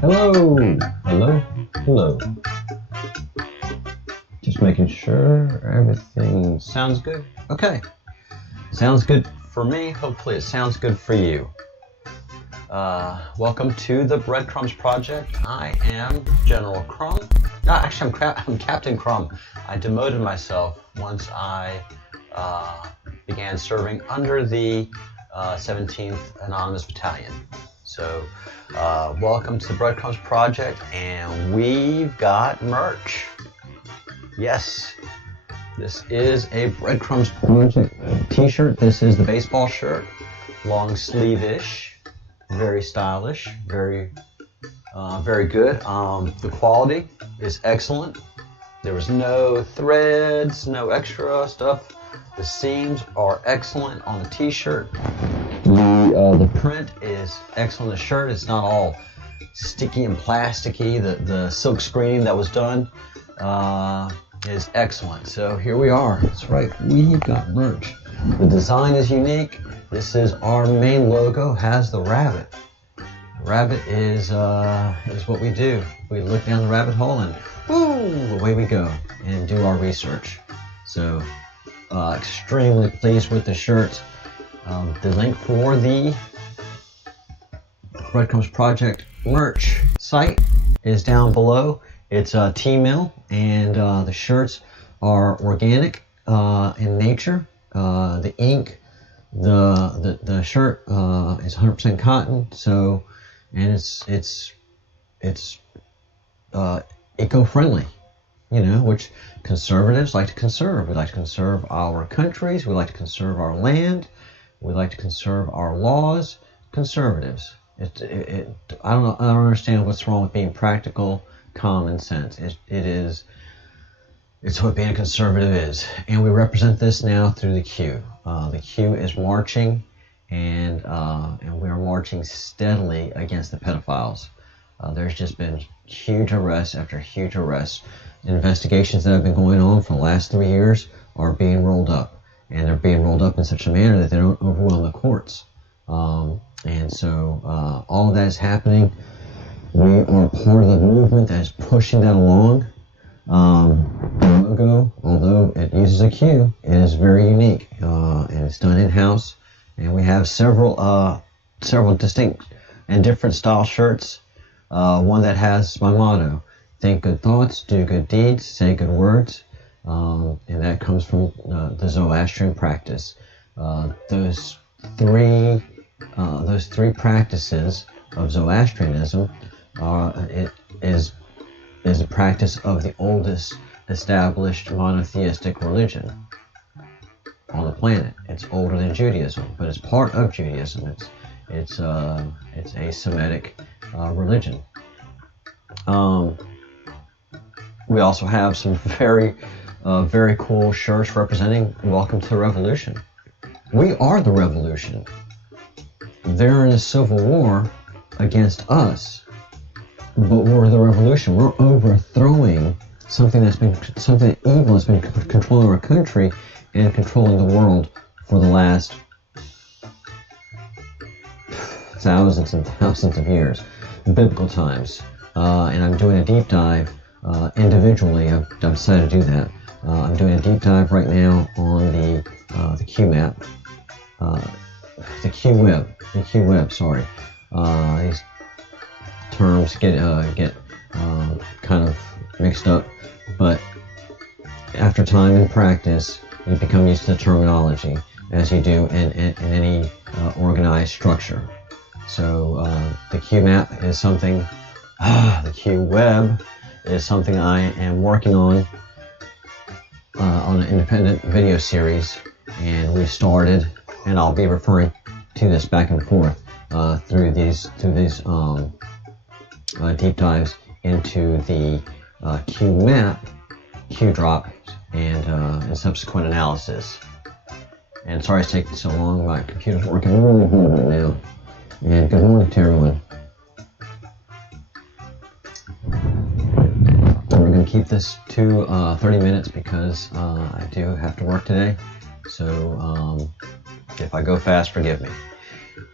Hello, hello, hello. Just making sure everything sounds good. Okay, sounds good for me. Hopefully it sounds good for you. Welcome to the Breadcrumbs project. I am General Crumb. No, actually, I'm Captain Crumb. I demoted myself once I began serving under the 17th Anonymous Battalion. So, welcome to the Breadcrumbs project, and we've got merch. Yes, this is a Breadcrumbs project t-shirt. This is the baseball shirt, long sleeve-ish, very stylish, very good. The quality is excellent. There was no threads, no extra stuff. The seams are excellent on the t-shirt. The print is excellent. The shirt is not all sticky and plasticky. The silk screening that was done is excellent. So here we are. That's right. We've got merch. The design is unique. This is our main logo. Has the rabbit. The rabbit is what we do. We look down the rabbit hole and boom, away we go and do our research. So extremely pleased with the shirt. The link for the Breadcrumbs Project merch site is down below. It's T-mill, and the shirts are organic in nature. The ink, the shirt is 100% cotton. So, and it's eco-friendly. You know, which conservatives like to conserve. We like to conserve our countries. We like to conserve our land. We like to conserve our laws. Conservatives. I don't understand what's wrong with being practical, common sense. It's what being a conservative is. And we represent this now through the Q. The Q is marching, and we are marching steadily against the pedophiles. There's just been huge arrests after huge arrests. Investigations that have been going on for the last 3 years are being rolled up, and they're being rolled up in such a manner that they don't overwhelm the courts. And so all of that is happening. We are part of the movement that is pushing that along. The logo, although it uses a Q, it is very unique, and it's done in-house. And we have several distinct and different style shirts. One that has my motto: think good thoughts, do good deeds, say good words. And that comes from the Zoroastrian practice. Those three practices of Zoroastrianism is a practice of the oldest established monotheistic religion on the planet. It's older than Judaism, but it's part of Judaism. It's a Semitic religion. We also have some very cool shirts representing Welcome to the Revolution. We are the revolution. They're in a civil war against us, but we're the revolution. We're overthrowing something evil has been controlling our country and controlling the world for the last thousands and thousands of years, biblical times. And I'm doing a deep dive individually. I've decided to do that. I'm doing a deep dive right now on the Q map, the Q web. Sorry, these terms get kind of mixed up, but after time and practice, you become used to the terminology, as you do in any organized structure. So the Q map is something. The Q web is something I am working on an independent video series, and we started, and I'll be referring to this back and forth through these deep dives into the Q map, Q drop, and subsequent analysis. And sorry it's taking so long. My computer's working really good right now. And good morning to everyone. We're going to keep this to 30 minutes because I do have to work today. So if I go fast, forgive me.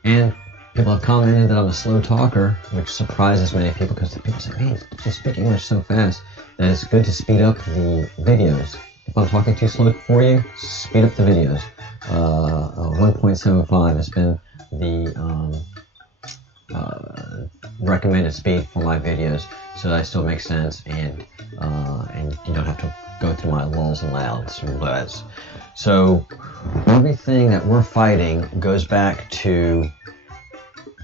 And People have commented that I'm a slow talker, which surprises many people because people say, man, you speak English so fast that it's good to speed up the videos. If I'm talking too slow for you, speed up the videos. 1.75 has been the recommended speed for my videos, so that I still make sense, and you don't have to go through my lulls and louds and blahs. So everything that we're fighting goes back to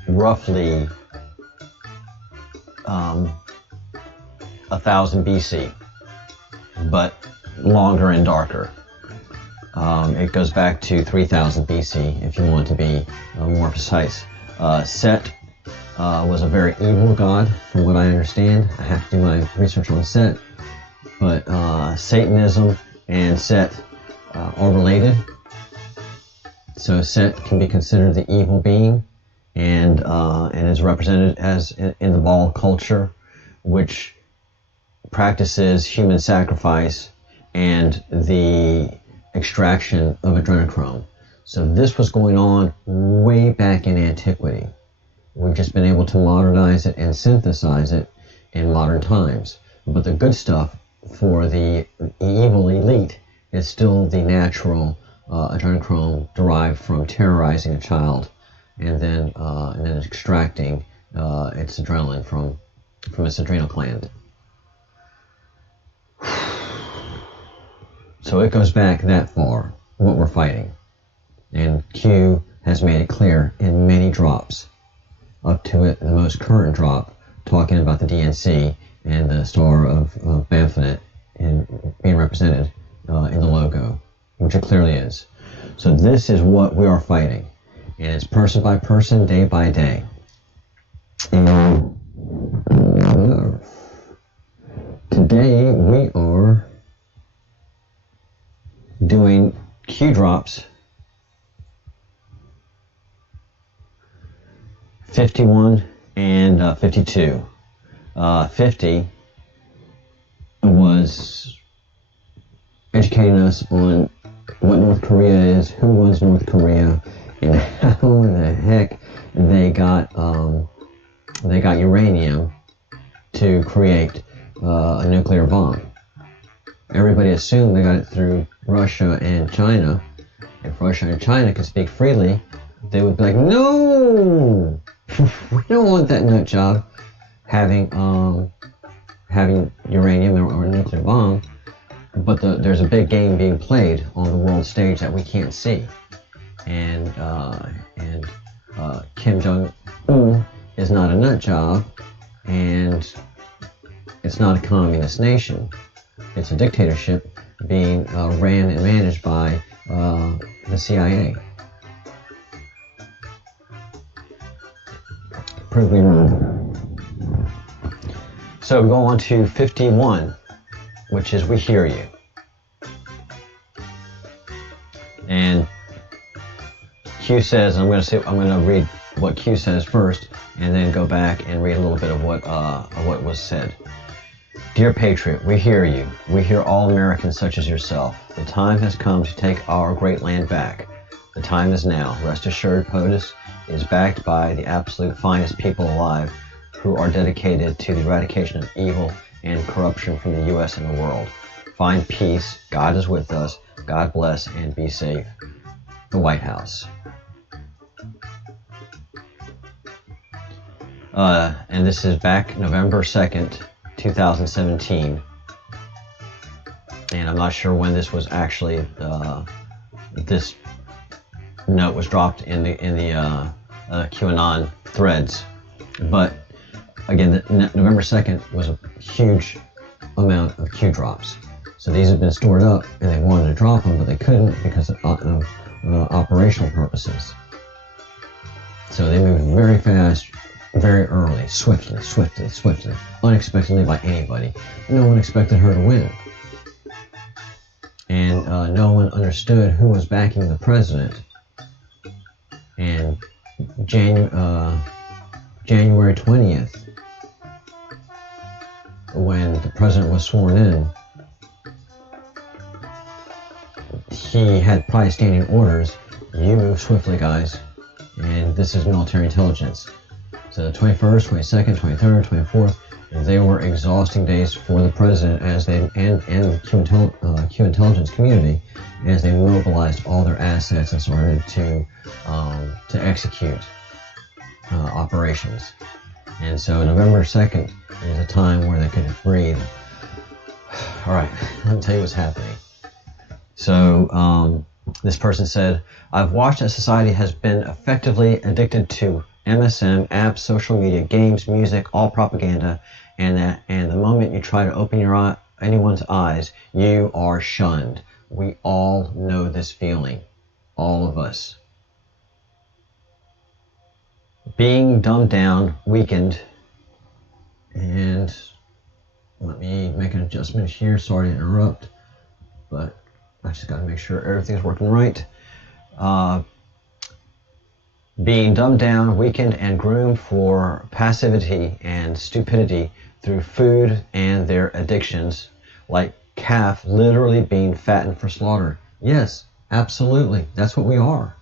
roughly 1000 BC, but longer and darker. It goes back to 3000 BC if you want to be more precise. Set was a very evil god, from what I understand. I have to do my research on Set, but Satanism and Set are related. So Set can be considered the evil being, and is represented as in the Baal culture, which practices human sacrifice and the extraction of adrenochrome. So this was going on way back in antiquity. We've just been able to modernize it and synthesize it in modern times. But the good stuff for the evil elite is still the natural adrenochrome derived from terrorizing a child and then extracting its adrenaline from its adrenal gland. So it goes back that far, what we're fighting. And Q has made it clear in many drops, up to it, the most current drop, talking about the DNC and the Star of Baphomet and being represented in the logo, which it clearly is. So this is what we are fighting, and it's person by person, day by day. And today we are doing Q drops 51 and 52. 50 was educating us on what North Korea is, who was North Korea, and how the heck they got uranium to create a nuclear bomb. Everybody assumed they got it through Russia and China. If Russia and China could speak freely, they would be like, no, we don't want that nut job having uranium or a nuclear bomb. But there's a big game being played on the world stage that we can't see, and Kim Jong-un is not a nut job, and it's not a communist nation. It's a dictatorship being ran and managed by the CIA. Prove me wrong. So we go on to 51, which is We Hear You. And Q says, I'm going to read what Q says first, and then go back and read a little bit of what was said. Dear Patriot, we hear you. We hear all Americans such as yourself. The time has come to take our great land back. The time is now. Rest assured, POTUS is backed by the absolute finest people alive who are dedicated to the eradication of evil and corruption from the U.S. and the world. Find peace. God is with us. God bless and be safe. The White House. And this is back November 2nd, 2017. And I'm not sure when this was actually, this note was dropped in the QAnon threads. But again, November 2nd was a huge amount of Q drops. So these have been stored up, and they wanted to drop them, but they couldn't because of operational purposes. So they moved very fast, very early, swiftly, unexpectedly by anybody. No one expected her to win. And no one understood who was backing the president. And January 20th, when the president was sworn in, he had probably standing orders, you move swiftly, guys, and and this is military intelligence. So the 21st, 22nd, 23rd, 24th, they were exhausting days for the president as they and the Q intelligence community as they mobilized all their assets and started to execute operations. And so November 2nd is a time where they could breathe. All right, let me tell you what's happening. So this person said, I've watched as society has been effectively addicted to MSM, apps, social media, games, music, all propaganda, and the moment you try to open anyone's eyes, you are shunned. We all know this feeling, all of us. Being dumbed down, weakened, and let me make an adjustment here. Sorry to interrupt, but I just got to make sure everything's working right. Being dumbed down, weakened, and groomed for passivity and stupidity through food and their addictions, like calf literally being fattened for slaughter. Yes, absolutely. That's what we are.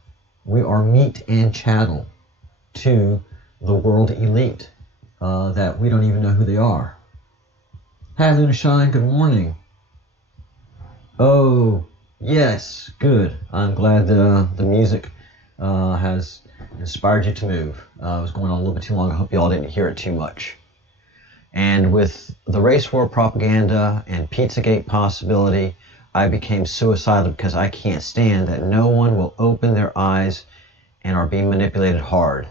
We are meat and chattel to the world elite that we don't even know who they are. Hi, Luna Shine. Good morning. Oh, yes. Good. I'm glad the music has inspired you to move. It was going on a little bit too long. I hope you all didn't hear it too much. And with the race war propaganda and Pizzagate possibility, I became suicidal because I can't stand that no one will open their eyes and are being manipulated hard.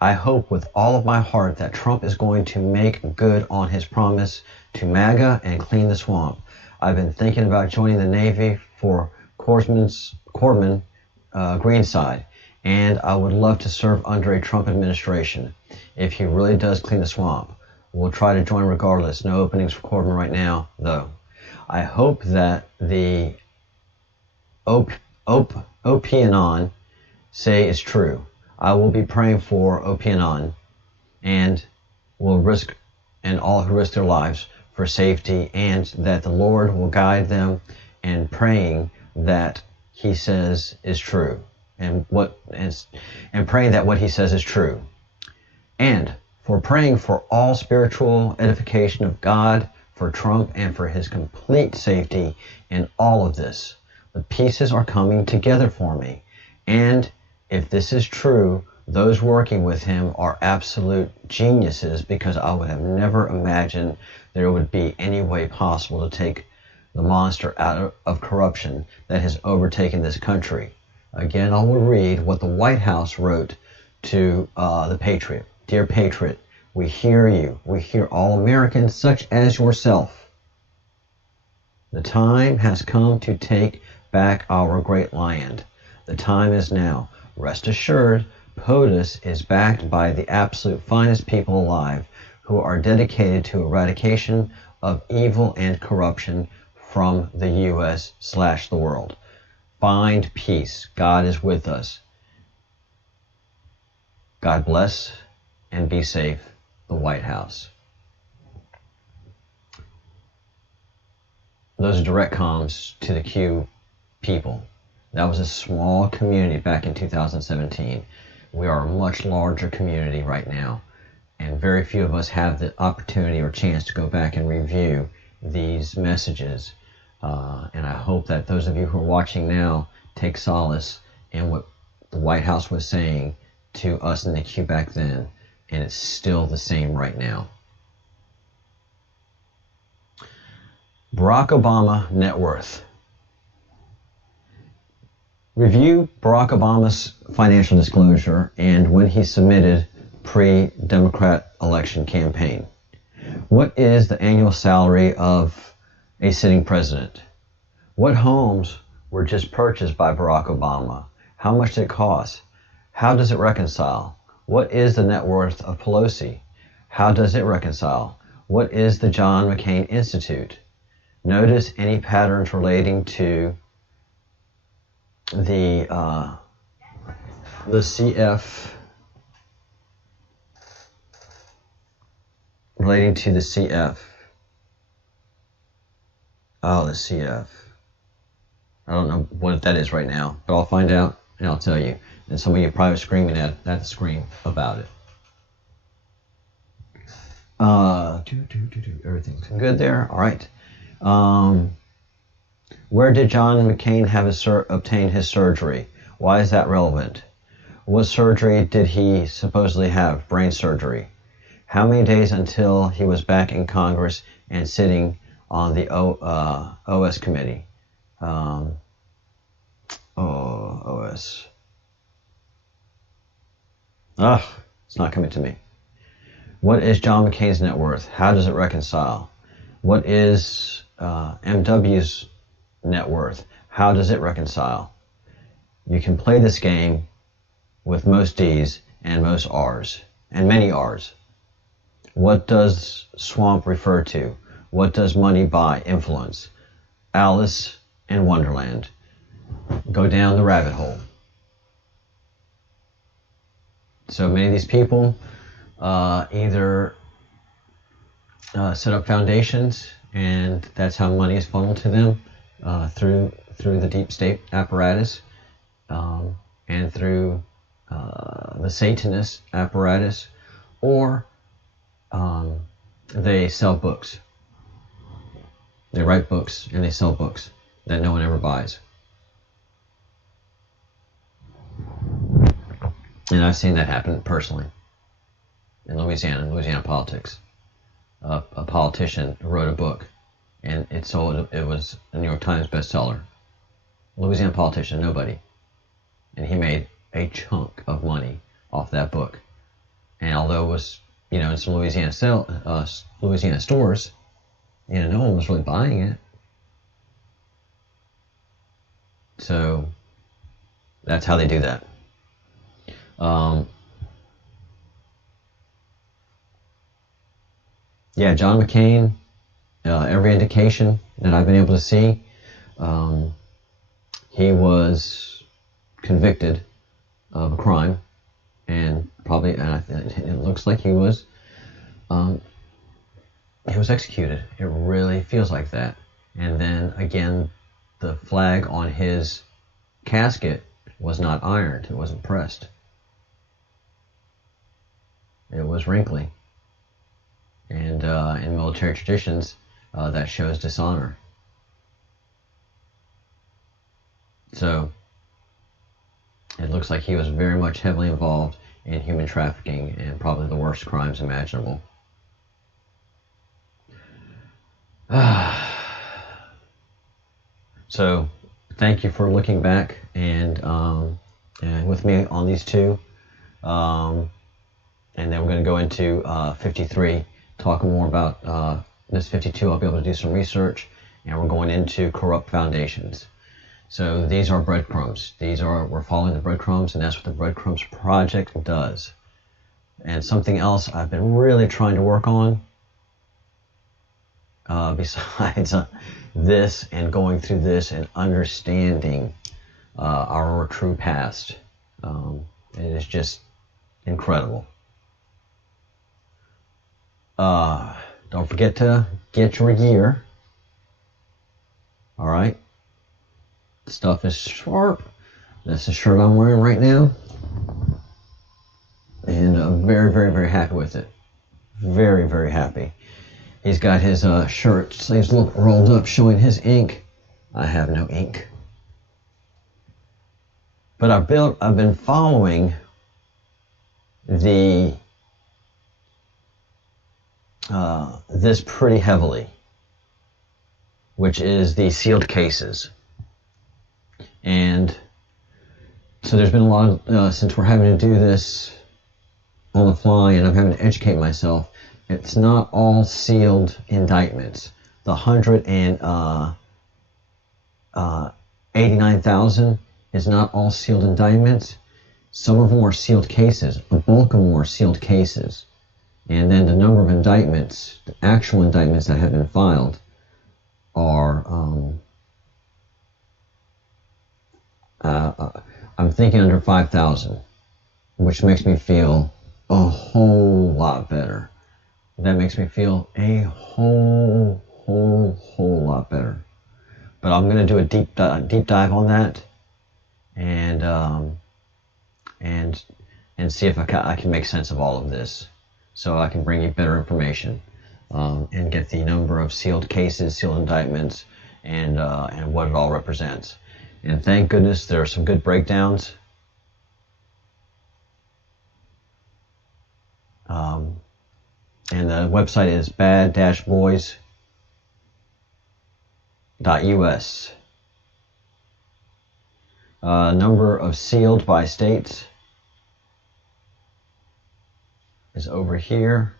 I hope with all of my heart that Trump is going to make good on his promise to MAGA and clean the swamp. I've been thinking about joining the Navy for Corpsman Greenside, and I would love to serve under a Trump administration if he really does clean the swamp. We'll try to join regardless. No openings for Corbin right now, though. I hope that the Opianon say is true. I will be praying for Opianon and will risk, and all who risk their lives for safety, and that the Lord will guide them, and praying that he says is true, and praying that what he says is true, and for praying for all spiritual edification of God, for Trump, and for his complete safety in all of this. The pieces are coming together for me, and if this is true, those working with him are absolute geniuses, because I would have never imagined there would be any way possible to take the monster out of corruption that has overtaken this country. Again, I will read what the White House wrote to the Patriot. Dear Patriot, we hear you. We hear all Americans such as yourself. The time has come to take back our great land. The time is now. Rest assured, POTUS is backed by the absolute finest people alive, who are dedicated to eradication of evil and corruption from the U.S./the world. Find peace. God is with us. God bless and be safe. The White House. Those are direct comms to the Q people. That was a small community back in 2017. We are a much larger community right now, and very few of us have the opportunity or chance to go back and review these messages. And I hope that those of you who are watching now take solace in what the White House was saying to us in the Q back then, and it's still the same right now. Barack Obama net worth. Review Barack Obama's financial disclosure and when he submitted pre-Democrat election campaign. What is the annual salary of a sitting president? What homes were just purchased by Barack Obama? How much did it cost? How does it reconcile? What is the net worth of Pelosi? How does it reconcile? What is the John McCain Institute? Notice any patterns relating to the CF, relating to the CF. Oh, the CF. I don't know what that is right now, but I'll find out and I'll tell you. And some of you probably screaming at the screen about it. Everything's good there. All right. Where did John McCain have obtained his surgery? Why is that relevant? What surgery did he supposedly have? Brain surgery. How many days until he was back in Congress and sitting on the OS committee? OS. It's not coming to me. What is John McCain's net worth? How does it reconcile? What is MW's net worth? How does it reconcile? You can play this game with most D's and most R's, and many R's. What does swamp refer to? What does money buy? Influence. Alice in Wonderland. Go down the rabbit hole. So many of these people either set up foundations, and that's how money is funneled to them through the deep state apparatus, and through the Satanist apparatus, or they sell books. They write books and they sell books that no one ever buys. And I've seen that happen personally in Louisiana politics. A politician wrote a book and it sold. It was a New York Times bestseller. Louisiana politician, nobody. And he made a chunk of money off that book. And although it was, in some Louisiana stores, no one was really buying it. So that's how they do that. John McCain, every indication that I've been able to see, he was convicted of a crime, and it looks like he was executed. It really feels like that. And then again, the flag on his casket was not ironed. It wasn't pressed. It was wrinkly. And in military traditions, that shows dishonor. So it looks like he was very much heavily involved in human trafficking and probably the worst crimes imaginable. So thank you for looking back and with me on these two. And then we're going to go into 53, talk more about this 52. I'll be able to do some research, and we're going into corrupt foundations. So these are breadcrumbs. We're following the breadcrumbs, and that's what the Breadcrumbs Project does. And something else I've been really trying to work on, besides this and going through this and understanding our true past. It is just incredible. Don't forget to get your gear. All right. Stuff is sharp. That's the shirt I'm wearing right now. And I'm very, very, very happy with it. Very, very happy. He's got his shirt sleeves rolled up showing his ink. I have no ink. But I've been following this pretty heavily, which is the sealed cases. And so there's been a lot of, since we're having to do this on the fly and I'm having to educate myself, it's not all sealed indictments. The 189,000 is not all sealed indictments. Some of them are sealed cases. A bulk of them are sealed cases. And then the number of indictments, the actual indictments that have been filed, are, I'm thinking under 5,000, which makes me feel a whole lot better. That makes me feel a whole lot better. But I'm going to do a deep dive on that, and and see if I can make sense of all of this, so I can bring you better information, and get the number of sealed cases, sealed indictments, and what it all represents. And thank goodness there are some good breakdowns. And the website is bad-boys.us. Number of sealed by states is over here.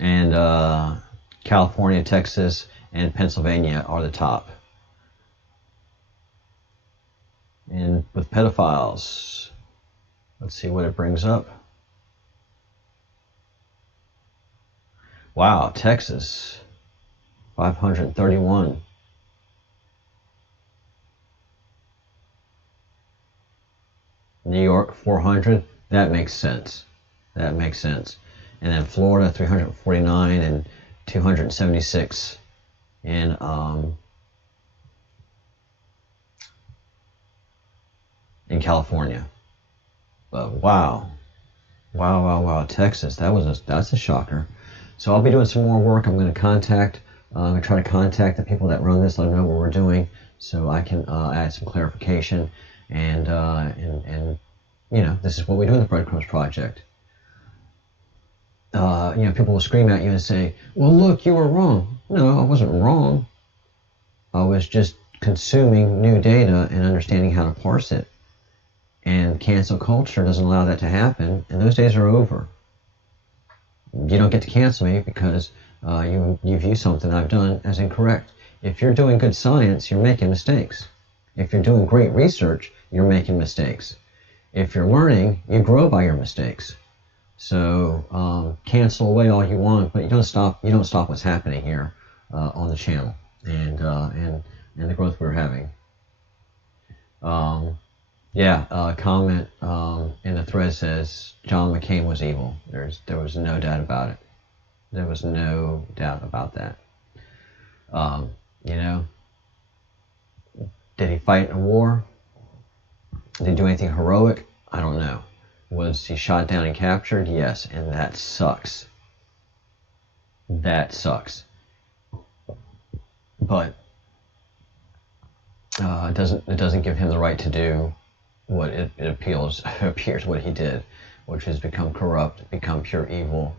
And California, Texas, and Pennsylvania are the top. And with pedophiles, let's see what it brings up. Wow, Texas, 531. New York, 400. That makes sense. That makes sense. And then Florida, 349 and 276 in California. But wow, Texas. That's a shocker. So I'll be doing some more work. I'm going to try to contact the people that run this, let them know what we're doing, so I can add some clarification. And this is what we do in the Breadcrumbs Project. People will scream at you and say, well, look, you were wrong. No, I wasn't wrong. I was just consuming new data and understanding how to parse it. And cancel culture doesn't allow that to happen, and those days are over. You don't get to cancel me because you view something I've done as incorrect. If you're doing good science, you're making mistakes. If you're doing great research, you're making mistakes. If you're learning, you grow by your mistakes. So cancel away all you want, but you don't stop what's happening here on the channel and the growth we're having. Comment in the thread says John McCain was evil. There was no doubt about it. There was no doubt about that. Did he fight in a war? Did he do anything heroic? I don't know. Was he shot down and captured? Yes, and that sucks. That sucks. But it doesn't give him the right to do what it appears what he did, which is become corrupt, become pure evil,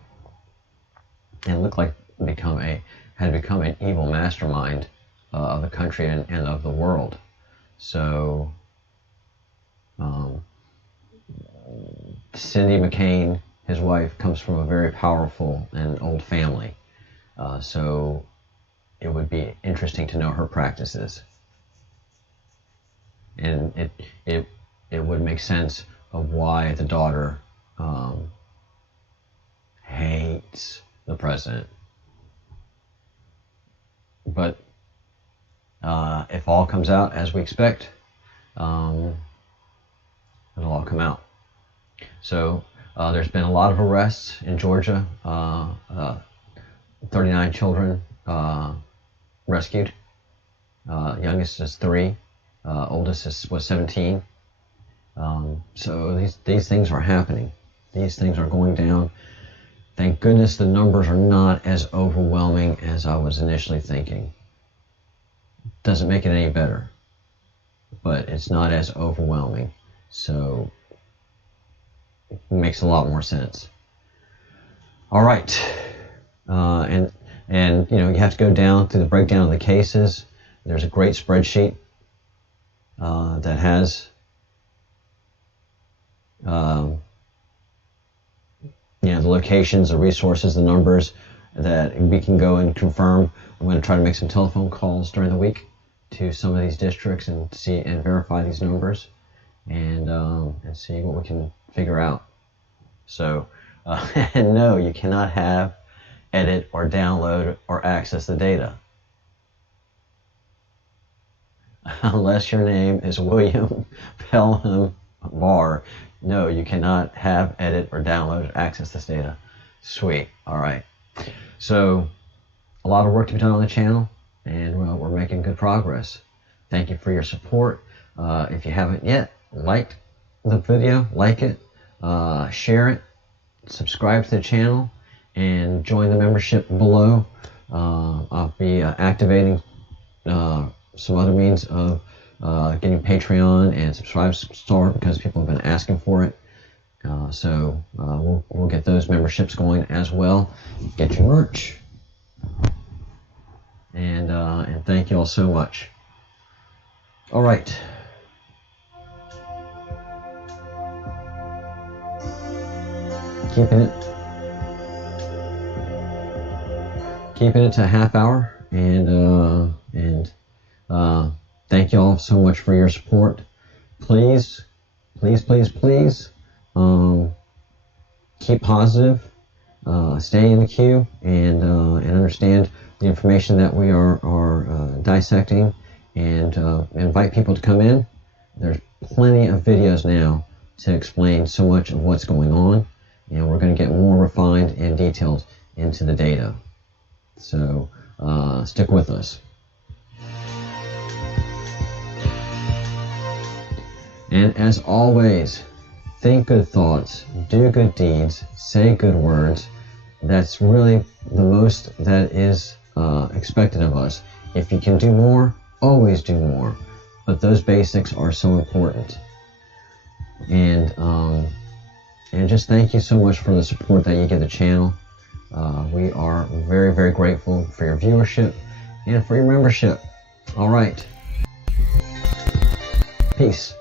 and look like had become an evil mastermind of the country and of the world. So Cindy McCain, his wife, comes from a very powerful and old family, so it would be interesting to know her practices, and it would make sense of why the daughter hates the president. But if all comes out as we expect, it'll all come out. So there's been a lot of arrests in Georgia. 39 children rescued. Youngest is 3. Oldest was 17. So these things are happening. These things are going down. Thank goodness the numbers are not as overwhelming as I was initially thinking. Doesn't make it any better, but it's not as overwhelming. So it makes a lot more sense. All right, and you have to go down through the breakdown of the cases. There's a great spreadsheet that has the locations, the resources, the numbers that we can go and confirm. I'm going to try to make some telephone calls during the week to some of these districts and see and verify these numbers and see what we can figure out. So, and no, you cannot have, edit, or download or access the data unless your name is William Pelham Barr. No, you cannot have, edit, or download or access this data. Sweet. All right. So, a lot of work to be done on the channel, and we're making good progress. Thank you for your support. If you haven't yet, like the video, like it, share it, subscribe to the channel, and join the membership below. I'll be activating some other means of getting Patreon and Subscribe because people have been asking for it. So we'll get those memberships going as well. Get your merch, and thank you all so much. All right. Keeping it to a half hour, and thank you all so much for your support. Please, keep positive, stay in the queue, and understand the information that we are dissecting, and invite people to come in. There's plenty of videos now to explain so much of what's going on, and we're going to get more refined and detailed into the data. So stick with us. And as always, think good thoughts, do good deeds, say good words. That's really the most that is expected of us. If you can do more, always do more. But those basics are so important. And just thank you so much for the support that you give the channel. We are very, very grateful for your viewership and for your membership. All right. Peace.